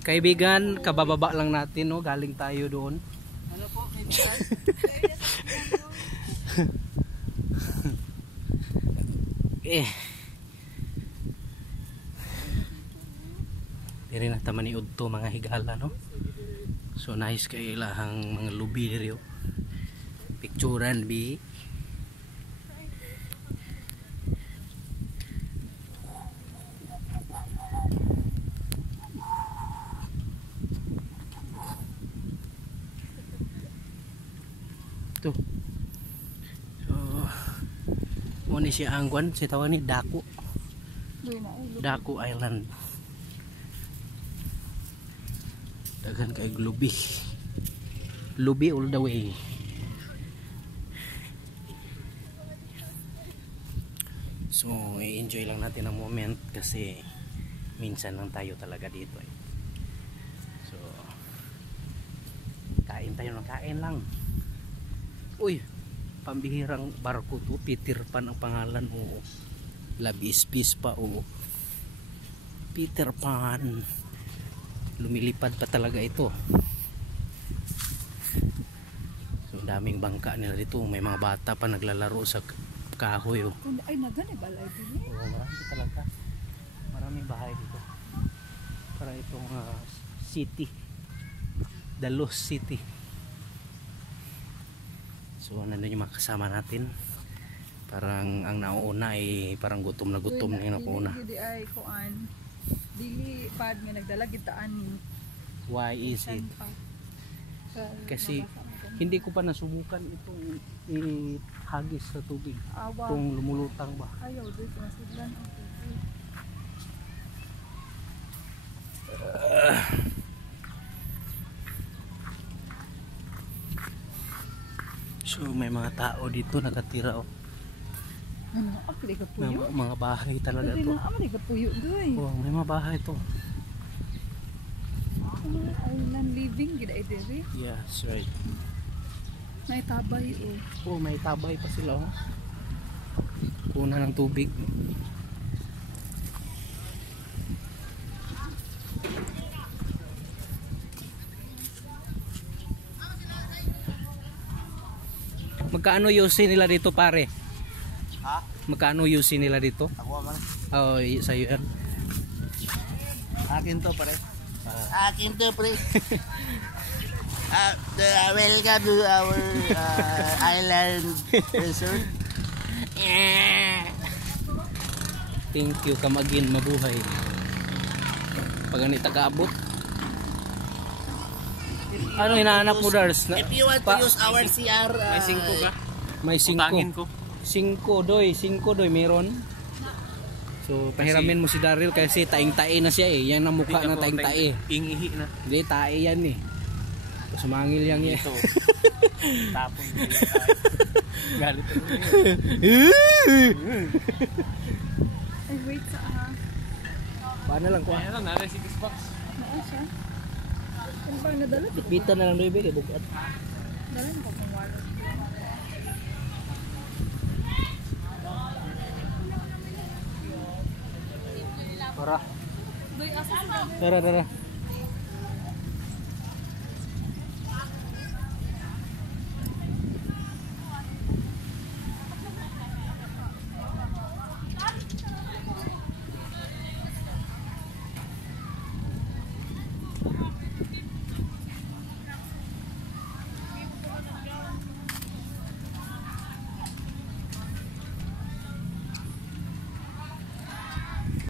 Kaibigan, kabababa lang natin, no? Galing tayo doon. Ano po, kaibigan? Diri na taman ni udto mga higala, no? So nice kay ilahang mga lubi diri. Picturean bi. To. So mo ni siya angguan, si tawag ni Daku. Daku Island. Dagan kay lubi. Lubi all the way. So i-enjoy lang natin ang moment kasi minsan lang tayo talaga dito eh. So kain tayo ng kain lang. Uy, pambihirang barko to, Peter Pan ang pangalan. Oo. Labis-bis pa. Oo. Peter Pan. Lumilipad pa talaga ito. So daming bangka nila dito. May mga bata pa naglalaro sa kahoy. Oh. Ay, nagani balay din eh. Oo, marami talaga. Maraming bahay dito. Para itong city. The Lost City. So nandun yung mga kasama natin. Parang ang nauuna ay parang gutom na gutom na yung nauna. Hindi ay kuan. Dili pad nga nagdala gitaan. Why is it? Kasi hindi ko pa nasubukan itong ihagis sa tubig. Kung lumulutang ba. Ayaw dito nasudlan ang tubig. So may mga tao dito nakatira. Oh. Ano, apili ka puyo? Mga bahay talaga to. Apili ka puyo doy. Oh, may mga bahay to. Island living gid ay diri. Yeah, that's right. May tabay Oh, may tabay pa sila. Oh. Kuna ng tubig. Magkano yusi nila dito pare? Ha? Magkano yusi nila dito? Ako man. Oh, sa'yo yan. Akin to pare. Akin to pre. Welcome to our island resort. Thank you, kamagin, mabuhay. Pag ganito kaabot. Ano hinahanap mo, Dars? If you want to use our CR, May 5 ka? May 5. Utangin ko. 5 doy, meron. So, pahiramin mo si Daryl kasi taing-tae na siya eh. Yan ang mukha ng taing-tae. Ingihi na. Hindi, tae yan eh. Sumangil yan eh. Ito. Tapon mo yung tayo. Galit na rin. Ay, wait sa Paano lang ko? Ayan lang, nalay 6 bucks. Naan siya? Ano ba nadala? Bita na lang doy, be. Bukat. Dalan ko kung wala. Tara. Doy, asa sila? Tara.